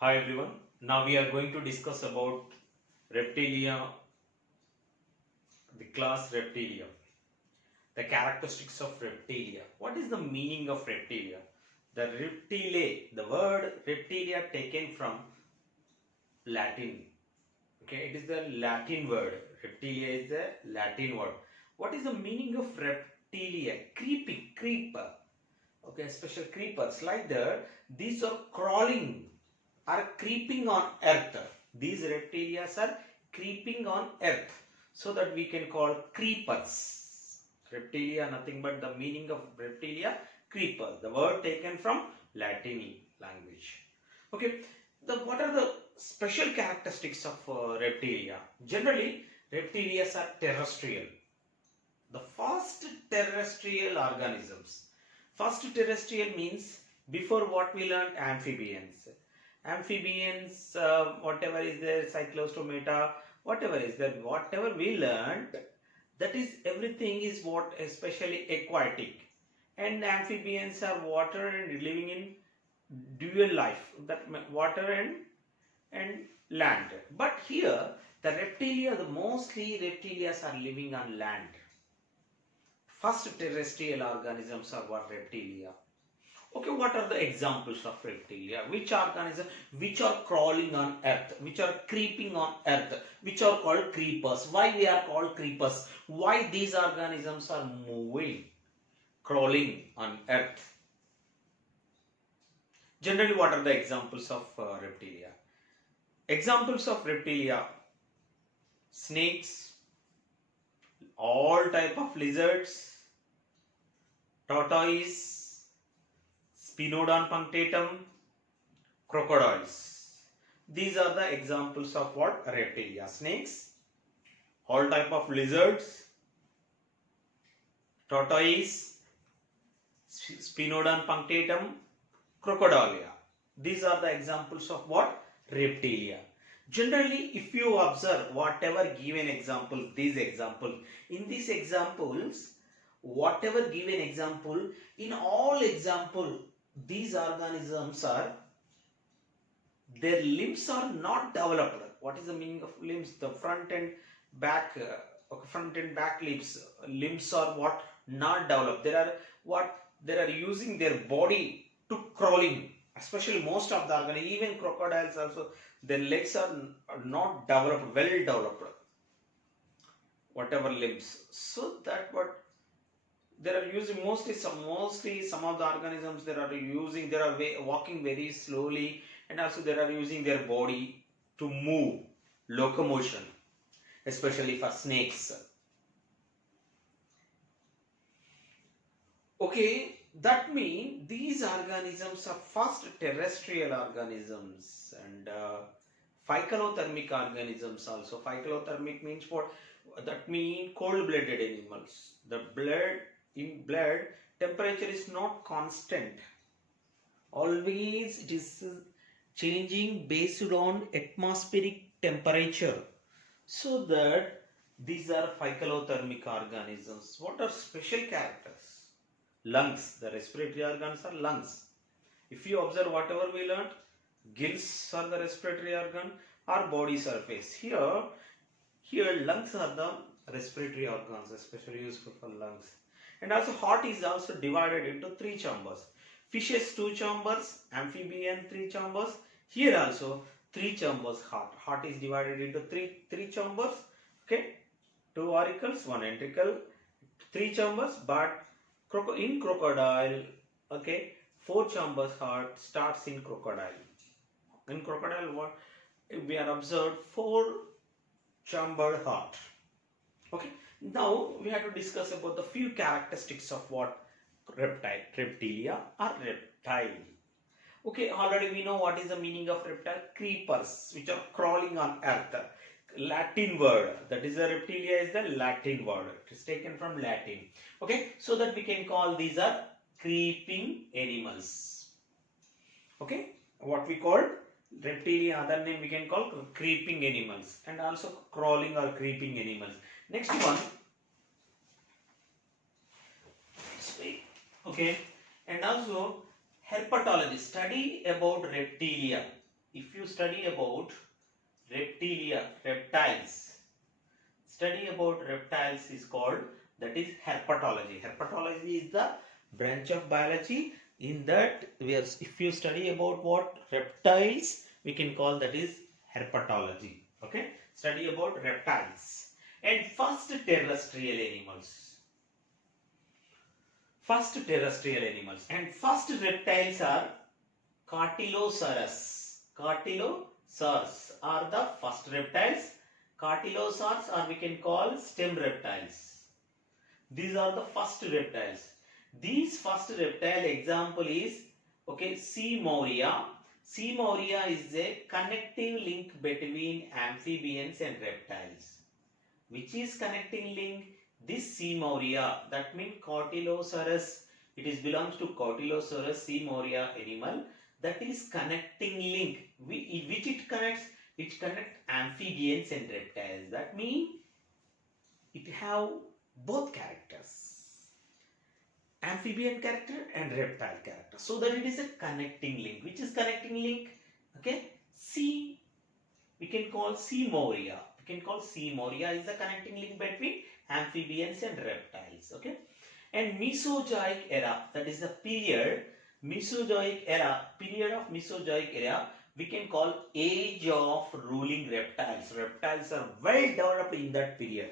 Hi everyone. Now we are going to discuss about Reptilia, the class Reptilia, the characteristics of Reptilia. What is the meaning of Reptilia? The Reptilia, the word Reptilia taken from Latin. Okay, it is the Latin word. Reptilia is the Latin word. What is the meaning of Reptilia? Creeping, creeper. Okay, special creepers like that. These are crawling, are creeping on earth. These reptilia are creeping on earth, so that we can call creepers. Reptilia, nothing but the meaning of reptilia, creeper, the word taken from Latin language. Okay, what are the special characteristics of reptilia? Generally, reptilia are terrestrial, the first terrestrial organisms. First terrestrial means, before what we learned, amphibians. Amphibians, whatever is there, cyclostomata, whatever is there, whatever we learned, that is everything is what especially aquatic. And amphibians are water and living in dual life, that water and land. But here the reptilia, the mostly reptilia are living on land. First terrestrial organisms are what reptilia. Okay, what are the examples of reptilia? Which organisms which are crawling on earth, which are creeping on earth, which are called creepers? Why we are called creepers? Why these organisms are moving, crawling on earth? Generally, what are the examples of reptilia? Examples of reptilia: snakes, all type of lizards, tortoise, Spinodon punctatum, crocodiles. These are the examples of what? Reptilia. Snakes, all type of lizards, tortoise, Spinodon punctatum, crocodilia. These are the examples of what? Reptilia. Generally, if you observe whatever given example, these examples, in these examples, whatever given example, in all example, these organisms are, their limbs are not developed. What is the meaning of limbs? The front and back, front and back limbs are what? Not developed. There are what? They are using their body to crawling. Especially most of the organisms, even crocodiles also, their legs are not developed, well developed. Whatever limbs, so that what they are using, mostly some of the organisms they are walking very slowly, and also they are using their body to move, locomotion, especially for snakes. Okay, that means these organisms are first terrestrial organisms, and phycalothermic organisms also. Phycalothermic means what? That means cold-blooded animals. The blood temperature is not constant. Always it is changing based on atmospheric temperature. So that these are phycalothermic organisms. What are special characters? Lungs. The respiratory organs are lungs. If you observe whatever we learned, gills are the respiratory organ, or body surface. Here lungs are the respiratory organs, especially useful for lungs. And also heart is also divided into three chambers. Fishes two chambers, amphibian three chambers. Here also three chambers heart. Heart is divided into three chambers. Okay, two auricles, one ventricle, three chambers. But in crocodile, okay, four chambers heart starts in crocodile. In crocodile, what we are observed four chambered heart. Okay, now we have to discuss about the few characteristics of what? Reptilia or reptile. Okay, already we know what is the meaning of reptile. Creepers, which are crawling on earth. Latin word, that is the reptilia is the Latin word. It is taken from Latin. Okay, so that we can call these are creeping animals. Okay, what we call reptilia, other name we can call creeping animals, and also crawling or creeping animals. Next one, okay, and also herpetology, study about reptilia, if you study about reptiles, study about reptiles is called, that is herpetology. Herpetology is the branch of biology in that if you study about what reptiles, we can call that is herpetology. Okay, study about reptiles. And first terrestrial animals, and first reptiles are cartilosaurs. Cartilosaurs are the first reptiles. Cartilosaurs, or we can call stem reptiles. These are the first reptiles. These first reptile example is, okay, Sea Moria. Sea Moria is a connecting link between amphibians and reptiles. Which is connecting link? This Sea Moria, that means Cartilosaurus. It is belongs to Cartilosaurus Sea Moria animal. That is connecting link. Which it connects? It connects amphibians and reptiles. That means it have both characters, amphibian character and reptile character, so that it is a connecting link. Which is connecting link? Okay, Sea, we can call Sea Moria. We can call Sea Moria is the connecting link between amphibians and reptiles. Okay, and Mesozoic era, that is the period, Mesozoic era, period of Mesozoic era, we can call age of ruling reptiles. Reptiles are well developed in that period.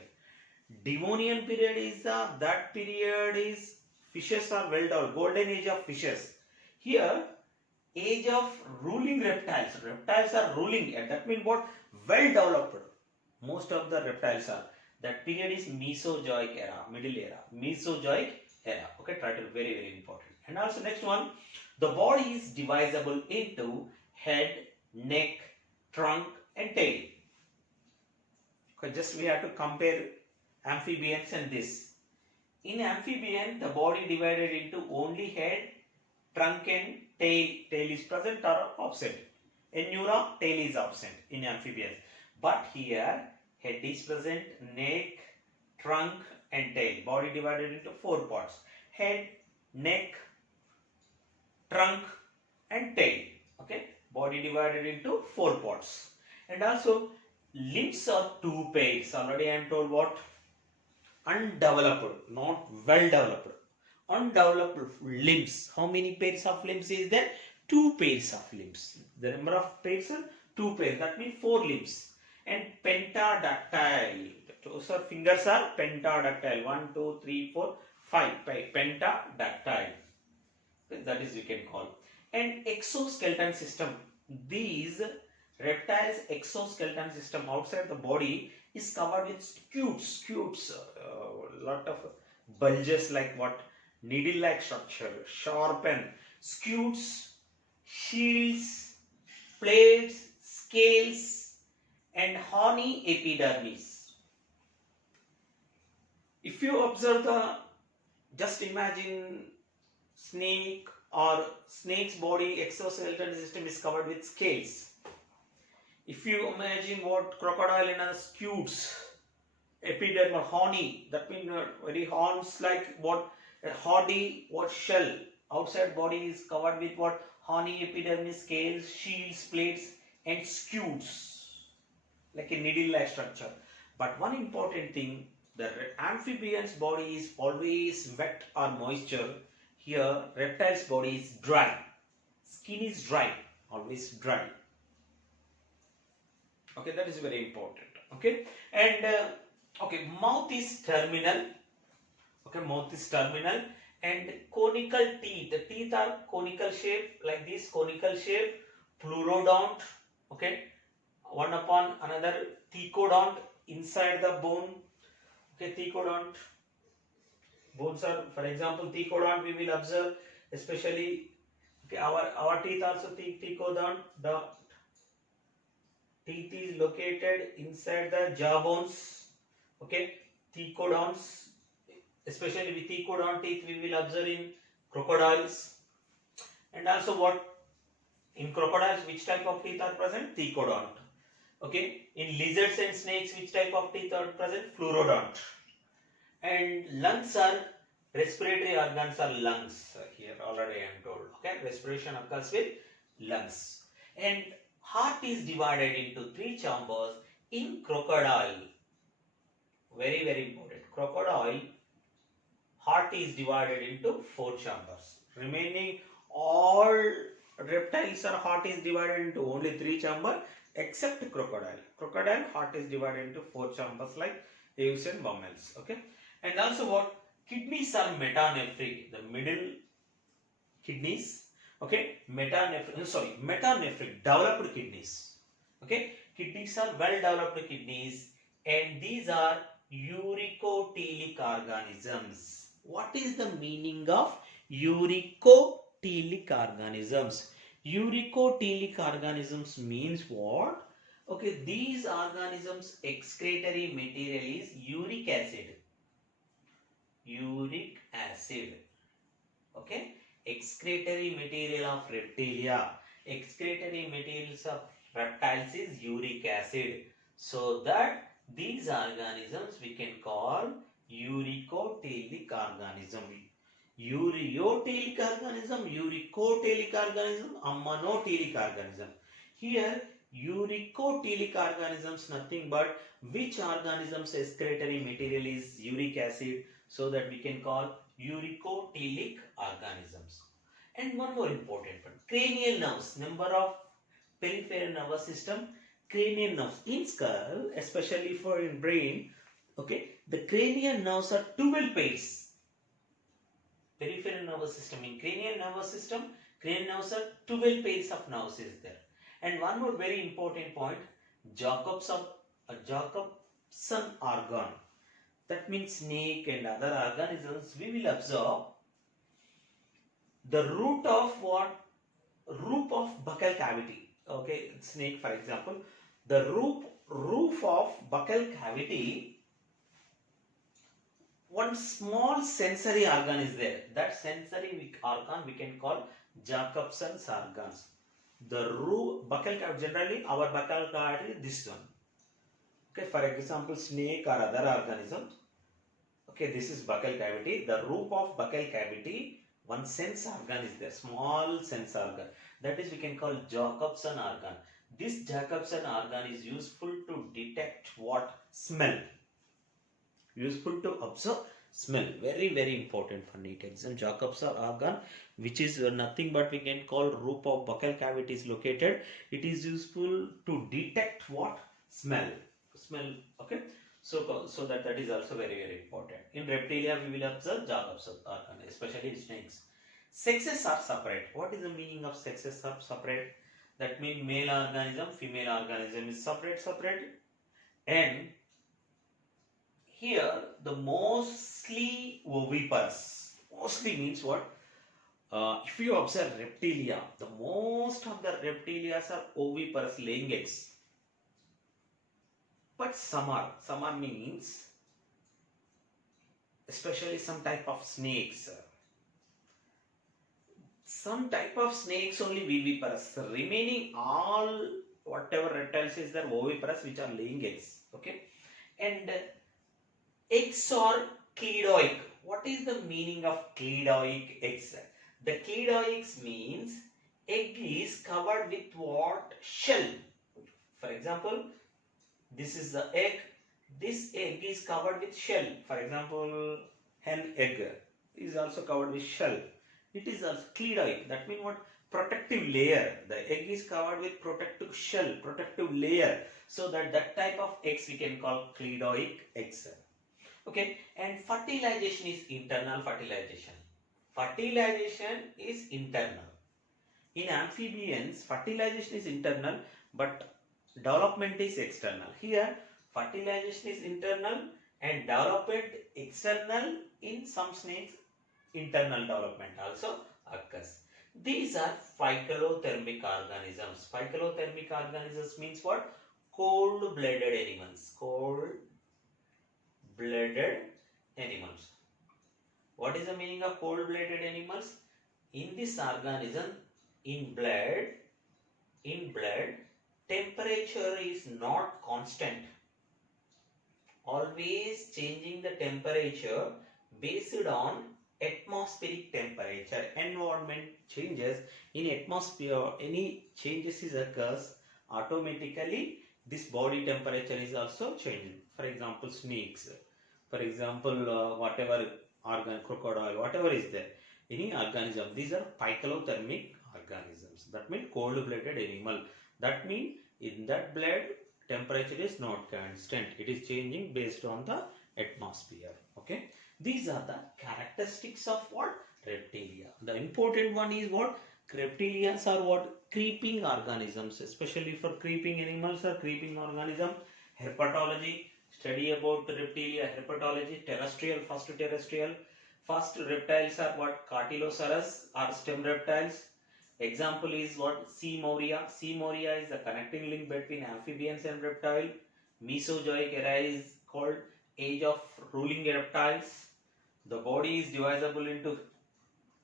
Devonian period is that period is fishes are well developed, golden age of fishes. Here, age of ruling reptiles. Reptiles are ruling, and that means what? Well developed. Most of the reptiles are. That period is Mesozoic era, middle era, Mesozoic era. Okay, title very, very important. And also next one, the body is divisible into head, neck, trunk and tail. Okay, just we have to compare amphibians and this. In amphibian, the body divided into only head, trunk and tail. Tail is present or absent. In neura, tail is absent in amphibians. But here, head is present, neck, trunk and tail. Body divided into 4 parts. Head, neck, trunk and tail. Okay, body divided into 4 parts. And also limbs are 2 pairs. Already I am told what? Undeveloped, not well developed. Undeveloped limbs. How many pairs of limbs is there? 2 pairs of limbs. The number of pairs are 2 pairs. That means 4 limbs. And pentadactyl. Toes or fingers are pentadactyl. 1, 2, 3, 4, 5. Pentadactyl. That is we can call. And exoskeleton system. These reptiles' exoskeleton system outside the body is covered with scutes, lot of bulges like what? Needle-like structure, sharpened scutes, shields, plates, scales, and horny epidermis. If you observe just imagine snake or snake's body exoskeleton system is covered with scales. If you imagine what crocodile in a scutes, epidermis, horny, that means very horns like what? A hardy what shell. Outside body is covered with what? Horny epidermis, scales, shields, plates and scutes, like a needle-like structure. But one important thing, the amphibian's body is always wet or moisture. Here reptile's body is dry. Skin is dry, always dry. Okay, that is very important. Okay, and okay, mouth is terminal. Okay, mouth is terminal and conical teeth. The teeth are conical shape, like this conical shape, pleurodont. Okay, one upon another, thecodont inside the bone. Okay, thecodont. Bones are, for example, thecodont we will observe, especially okay, our teeth also thecodont. The teeth is located inside the jaw bones. Okay, thecodonts, especially with thecodont teeth we will observe in crocodiles. And also what? In crocodiles, which type of teeth are present? Thecodont. Okay, in lizards and snakes, which type of teeth are present? Pleurodont. And lungs are, respiratory organs are lungs. Here already I am told. Okay, respiration occurs with lungs. And Heart is divided into three chambers in crocodile. Very, very important. Crocodile, heart is divided into four chambers. Remaining all reptiles or heart is divided into only three chambers except crocodile. Crocodile heart is divided into four chambers like aves and mammals. Okay. And also what? Kidneys are metanephric. The middle kidneys. Okay. Metanephric. Developed kidneys. Okay. Kidneys are well developed kidneys and these are uricotelic organisms. What is the meaning of uricotelic organisms? Uricotelic organisms means what? Okay, these organisms excretory material is uric acid. Uric acid. Okay, excretory material of reptilia. Excretory materials of reptiles is uric acid. So that these organisms we can call uricotelic organism. Ureotelic organism, uricotelic organism, ammonotelic organism. Here uricotelic organisms nothing but which organisms excretory material is uric acid, so that we can call uricotelic organisms. And one more important one, cranial nerves, number of peripheral nervous system, cranial nerves in skull, especially for in brain. Okay, the cranial nerves are 12 pairs. Peripheral nervous system, in cranial nervous system, cranial nerves are 12 pairs of nerves is there. And one more very important point, Jacobson organ, that means snake and other organisms, we will observe the root of what? Roof of buccal cavity. Okay, snake for example, the roof of buccal cavity, one small sensory organ is there. That sensory organ we can call Jacobson's organs. The roof buccal cavity, generally our buccal cavity is this one. Okay, for example, snake or other organisms. Okay, this is buccal cavity. The roof of buccal cavity, one sense organ is there, small sense organ. That is we can call Jacobson organ. This Jacobson organ is useful to detect what? Smell. Useful to observe smell. Very, very important for NEET exam. Jacobson organ, which is nothing but we can call roof of buccal cavity is located. It is useful to detect what? Smell. Okay. So that is also very, very important. In reptilia, we will observe Jacobson organ, especially in snakes. Sexes are separate. What is the meaning of sexes are separate? That means male organism, female organism is separate. And here the mostly oviparous. Mostly means what? If you observe reptilia, the most of the reptilia are oviparous, laying eggs. But some are means, especially some type of snakes. Some type of snakes only viviparous. Remaining all whatever reptiles is there oviparous, which are laying eggs. Okay, and eggs are cleidoic. What is the meaning of cleidoic eggs? The cleidoics means egg is covered with what? Shell. For example, this is the egg. This egg is covered with shell. For example, hen egg is also covered with shell. It is also cleidoic. That means what? Protective layer. The egg is covered with protective shell, protective layer. So that type of eggs we can call cleidoic eggs. Okay, and fertilization is internal fertilization. Fertilization is internal. In amphibians, fertilization is internal, but development is external. Here, fertilization is internal and development external. In some snakes, internal development also occurs. These are phycalothermic organisms. Phycalothermic organisms means what? Cold-blooded animals. Cold-blooded animals. What is the meaning of cold-blooded animals? In this organism, in blood, temperature is not constant. Always changing the temperature based on atmospheric temperature. Environment changes in atmosphere, any changes is occurs automatically this body temperature is also changing. For example, snakes, for example, whatever organ, crocodile, whatever is there, any organism, these are phycalothermic organisms. That means cold-blooded animal. That means in that blood temperature is not constant. It is changing based on the atmosphere. Okay. These are the characteristics of what? Reptilia. The important one is what? Reptilia are what? Creeping organisms, especially for creeping animals or creeping organism. Herpetology, study about reptilia, herpetology, terrestrial, first reptiles are what? Cartilosaurus or stem reptiles. Example is what? Sea Moria. Sea Moria is the connecting link between amphibians and reptile. Mesozoic era is called age of ruling reptiles. The body is divisible into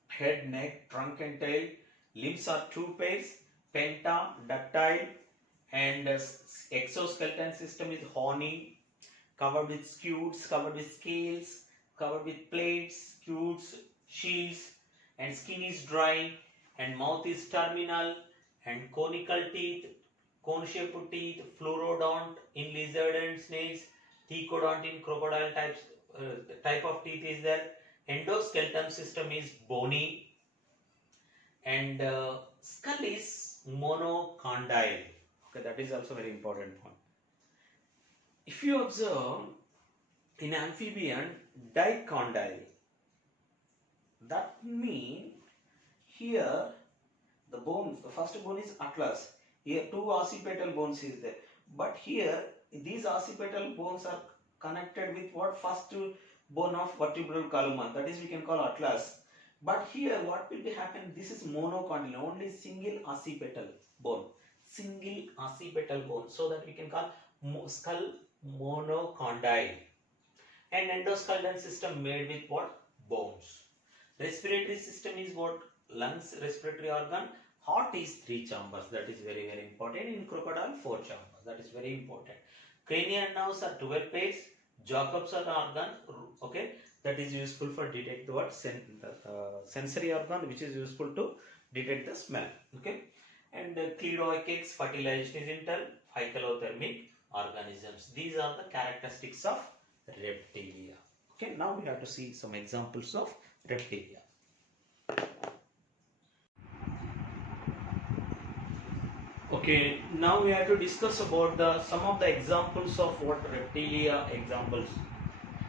head, neck, trunk and tail. Limbs are two pairs, penta, ductile, and exoskeleton system is horny, covered with scutes, covered with scales, covered with plates, scutes, shields, and skin is dry, and mouth is terminal, and conical teeth, cone-shaped teeth, fluorodont in lizard and snakes, thecodont in crocodile type of teeth is there. Endoskeleton system is bony, and skull is monocondyle. Okay, that is also very important point. If you observe in amphibian dicondyle, that means here the bones, the first bone is atlas. Here two occipital bones is there, but here these occipital bones are connected with what? First bone of vertebral column, that is we can call atlas. But here what will be happen? This is monocondyle, only single occipital bone, so that we can call skull monocondyle. And endoskeleton system made with what? Bones. Respiratory system is what? Lungs, respiratory organ. Heart is 3 chambers, that is very important. In crocodile 4 chambers, that is very important. Cranial nerves are 12 pairs. Jacobs are organ, okay, that is useful for detect what? Sensory organ, which is useful to detect the smell, okay. And cleidoicates, fertilization is internal, phycalothermic organisms. These are the characteristics of reptilia. Okay, now we have to see some examples of reptilia. Okay, now we have to discuss about some of the examples of what reptilia examples.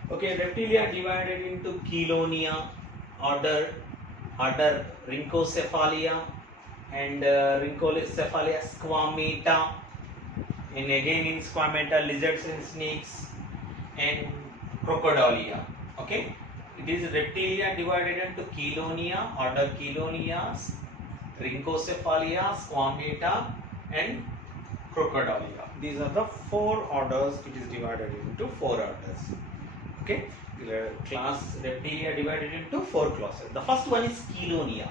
Okay, reptilia divided into Chelonia, order Rhynchocephalia, and Rhynchocephalia squamata, and again in squamata lizards and snakes, and Crocodilia. Okay, it is reptilia divided into Chelonia, order Chelonia, Rhynchocephalia, squamata, and Crocodilia. These are the 4 orders. It is divided into 4 orders. Okay, class reptilia divided into 4 classes. The first one is Chelonia.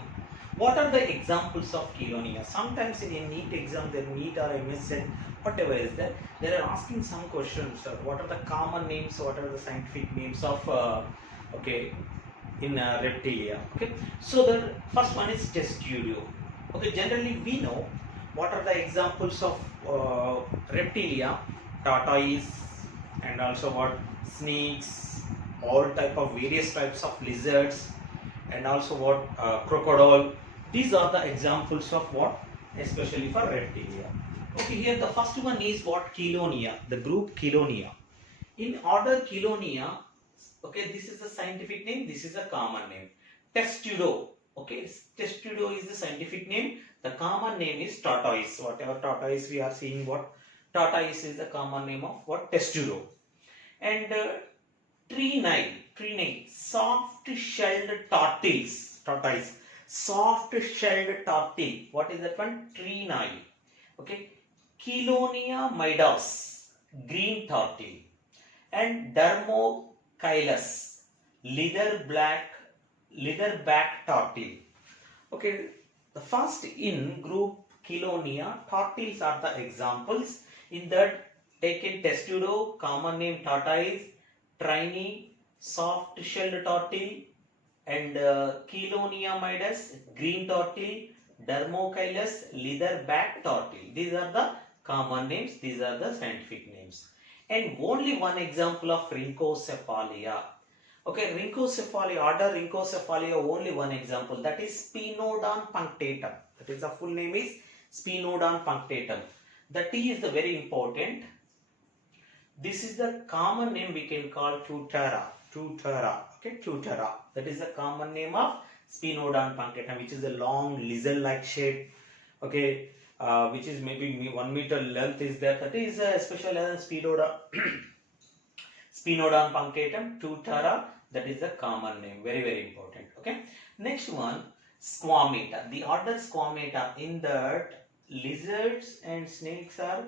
What are the examples of Chelonia? Sometimes in a NEET exam, the NEET or MSN, whatever is there, they are asking some questions. What are the common names? What are the scientific names of in reptilia? Okay, so the first one is Testudo. Okay, generally we know what are the examples of reptilia: tortoise, and also what? Snakes, all type of various types of lizards, and also what? Crocodile. These are the examples of what? Especially for reptilia. Okay, here the first one is what? Chelonia, the group Chelonia. In order Chelonia, okay, this is the scientific name, this is a common name. Testudo, okay, Testudo is the scientific name, the common name is tortoise. Whatever tortoise we are seeing, what? Tortoise is the common name of what? Testudo. And Trinae, soft-shelled tortoise, soft-shelled tortoise. What is that one? Trinae. Okay, Chelonia midas, green tortoise, and Dermochilus, leatherback tortoise. Okay, the first in group Chelonia, tortoises are the examples. In that, taken Testudo, common name tortoise, Trinae, soft-shelled tortoise, and Chelonia midas, green tortoise, Dermochilus, leatherback tortoise. These are the common names. These are the scientific names. And only one example of Rhynchocephalia. Okay, Rhynchocephalia, order Rhynchocephalia, only one example, that is Spinodon punctatum. That is, the full name is Spinodon punctatum. The T is the very important. This is the common name we can call Tutera. Tutera. Okay, Tutera. That is the common name of Spinodon punctatum, which is a long lizard-like shape. Okay, which is maybe 1 meter length is there. That is special as Spinodon. Spinodon punctatum, Tutera, that is the common name. Very, very important. Okay. Next one, Squamata. The order Squamata, in that lizards and snakes are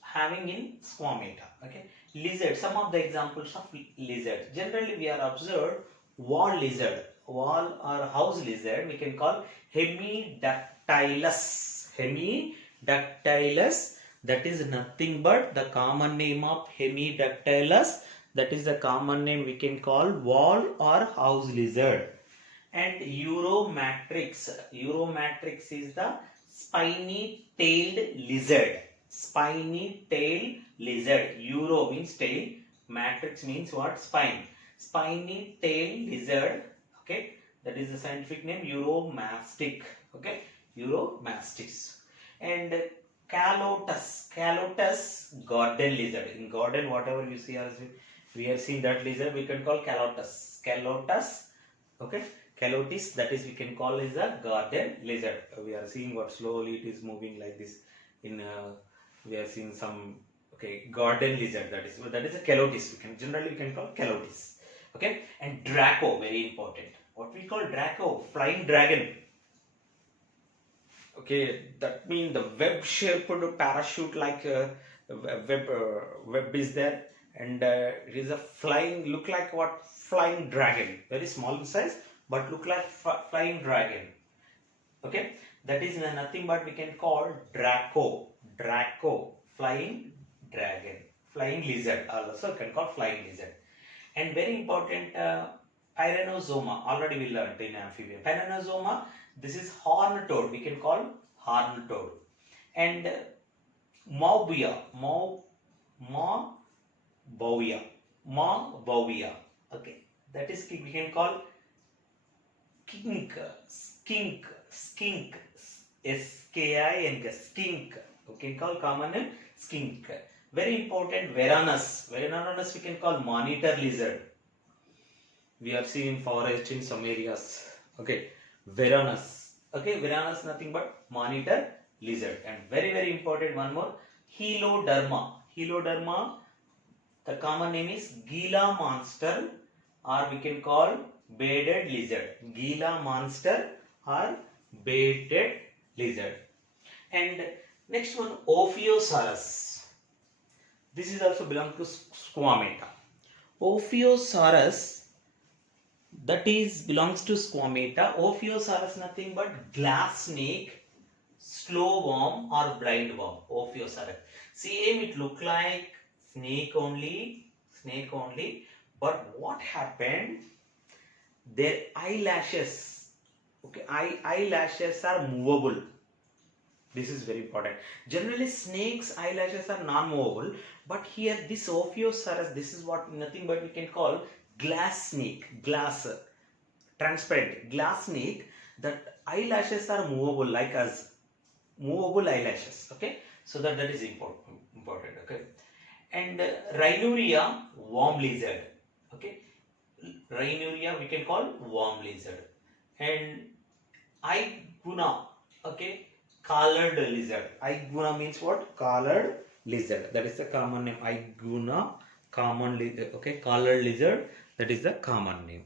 having in Squamata. Okay. Lizard, some of the examples of lizard. Generally, we are observed wall lizard, wall or house lizard, we can call Hemidactylus. Hemidactylus, that is nothing but the common name of Hemidactylus. That is the common name we can call wall or house lizard. And Euromatrix. Euromatrix is the spiny tailed lizard. Spiny tailed lizard. Euro means tail. Matrix means what? Spine. Spiny tailed lizard. Okay. That is the scientific name. Euromastic. Okay. Euromastix. And Calotus. Calotus, garden lizard. In garden, whatever you see, as we are seeing that lizard, we can call Calotus. Calotus, okay, Calotis, that is we can call is a garden lizard. We are seeing what slowly it is moving like this. In we are seeing some, okay, garden lizard, that is a Calotis. We can generally call Calotis. Okay, and Draco, very important. What we call Draco, flying dragon. Okay, that means the web-shaped parachute, like web is there. And it is a flying, look like what? Flying dragon, very small in size, but look like flying dragon. Okay, that is nothing but we can call Draco. Draco, flying dragon, flying lizard, also can call flying lizard. And very important, Pyranozoma, already we learned in amphibian. Pyranozoma, this is horned toad, we can call horned toad. And Maubia, Maubia, okay, that is we can call skink, skink, skink, skink, skink. We can call common name skink. Very important, Varanus. Varanus we can call monitor lizard. We are seeing forest in some areas. Okay, Varanus. Okay, Varanus nothing but monitor lizard. And very, very important, one more, Heloderma. Heloderma, the common name is Gila monster, or we can call bearded lizard. Gila monster or bearded lizard. And next one, Ophiosaurus. This is also belongs to Squamata. Ophiosaurus, that is belongs to Squamata. Ophiosaurus nothing but glass snake, slow worm or blind worm. Ophiosaurus. Same, it look like snake only, but what happened? Their eyelashes, okay, eyelashes are movable. This is very important. Generally, snakes' eyelashes are non-movable, but here this Ophiosaurus, this is what nothing but we can call glass snake, glass, transparent glass snake. That eyelashes are movable, like us, movable eyelashes. Okay, so that is important. Okay, and Rhinuria, worm lizard. Okay, Rhinuria we can call worm lizard. And Iguna, okay, collared lizard. Iguna means what? Collared lizard. That is the common name. Iguna, common lizard. Okay, collared lizard. That is the common name.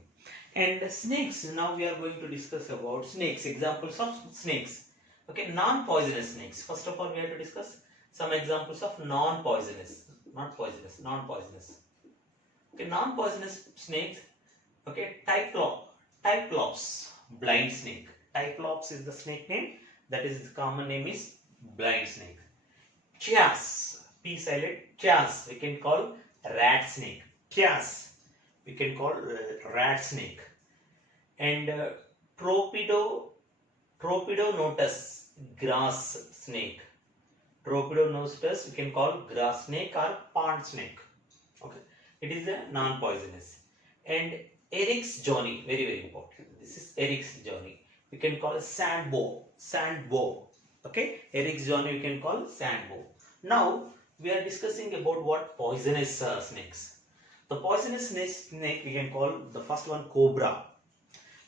And snakes. Now we are going to discuss about snakes. Examples of snakes. Okay, non-poisonous snakes. First of all, we have to discuss some examples of non-poisonous. Not poisonous, non-poisonous. Okay, non-poisonous snakes. Okay, Typhlops, blind snake. Typhlops is the snake name. That is, its common name is blind snake. Chias, P silent, Chias, we can call rat snake. Chias, we can call rat snake. And Tropidonotus, grass snake. Rhopidonostus we can call grass snake or pond snake. Okay, it is a non-poisonous. And Eric's Johnny, very very important. This is Eric's Johnny. We can call sand bow. Sand bow. Okay, Eric's Johnny we can call sand bow. Now we are discussing about what poisonous snakes. The poisonous snake we can call the first one cobra.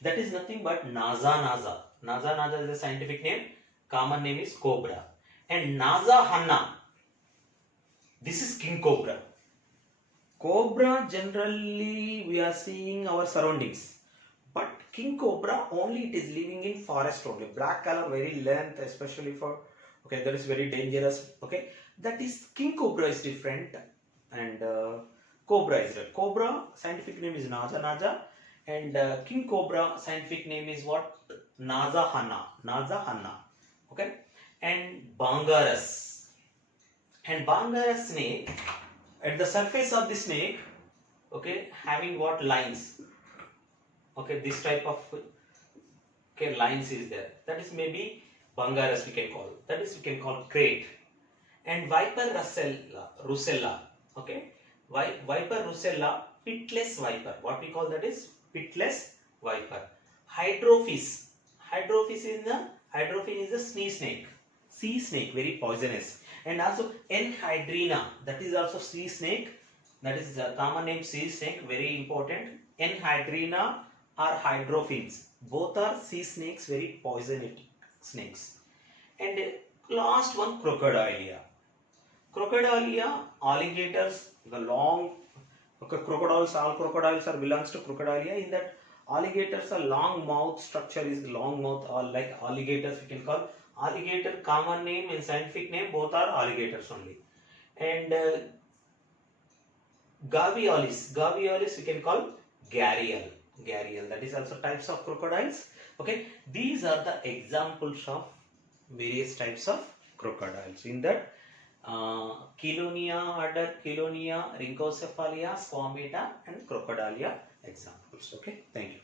That is nothing but Naza naza. Naza naza is the scientific name. Common name is cobra. And Naza hanna. This is king cobra. Cobra generally we are seeing our surroundings, but king cobra only it is living in forest only. Black color, very length, especially for okay, that is very dangerous. Okay, that is king cobra is different, and cobra is different. Cobra scientific name is Naja naja, and king cobra scientific name is what? Naza hanna. Naza hanna. Okay, and Bangaras. And Bangaras snake, at the surface of the snake, okay, having what? Lines. Okay, this type of okay lines is there. That is maybe Bangaras we can call. That is we can call crate. And Viper russella. Okay, Viper russella, pitless viper. What we call that is pitless viper. Hydrophis. Hydrophis is the sea snake, very poisonous. And also Enhydrina, that is also sea snake. That is the common name sea snake, very important. Enhydrina or hydrophils, both are sea snakes, very poisonous snakes. And last one, Crocodilia. Crocodilia, alligators, the long okay, crocodiles, all crocodiles are belongs to Crocodilia. In that alligators, a long mouth structure is long mouth, or like alligators we can call. Alligator common name and scientific name both are alligators only. And Gavialis we can call Gharial, that is also types of crocodiles. Okay, these are the examples of various types of crocodiles. In that Chelonia, order Chelonia, Rhynchocephalia, Squamata and Crocodilia examples. Okay, thank you.